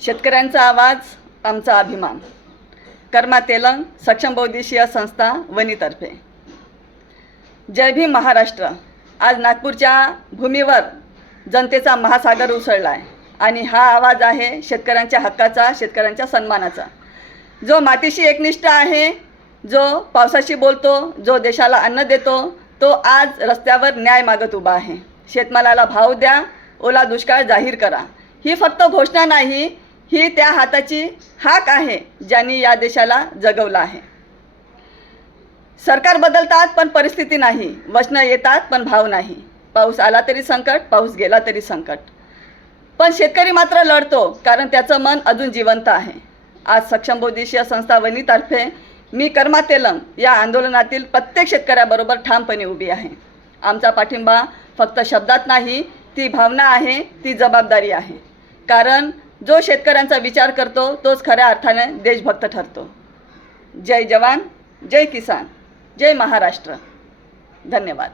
शेतकऱ्यांचा आवाज आमचा अभिमान. कर्मा तेलंग सक्षम बौद्धिशीय संस्था वनीतर्फे. जय भीम महाराष्ट्र. आज नागपूरच्या भूमीवर जनतेचा महासागर उसळला आहे आणि हा आवाज आहे शेतकऱ्यांच्या हक्काचा शेतकऱ्यांच्या सन्मानाचा. जो मातीशी एकनिष्ठ आहे जो पावसाशी बोलतो जो देशाला अन्न देतो तो आज रस्त्यावर न्याय मागत उभा आहे. शेतमालाला भाव द्या ओला दुष्काळ जाहीर करा. ही फक्त घोषणा नाही ही त्या हाताची हाक आहे ज्यांनी या देशाला जगवलं आहे. सरकार बदलतात पण परिस्थिती नाही. वचनं येतात पण भाव नाही. पाऊस आला तरी संकट पाऊस गेला तरी संकट. पण शेतकरी मात्र लढतो कारण त्याचं मन अजून जिवंत आहे. आज सक्षम बौद्धिशीय संस्था वनीतर्फे मी कर्मातेलम या आंदोलनातील प्रत्येक शेतकऱ्याबरोबर ठामपणे उभी आहे. आमचा पाठिंबा फक्त शब्दात नाही ती भावना आहे ती जबाबदारी आहे. कारण जो शेतकऱ्यांचा विचार करतो तोच खऱ्या अर्थाने देशभक्त ठरतो. जय जवान जय किसान जय महाराष्ट्र. धन्यवाद.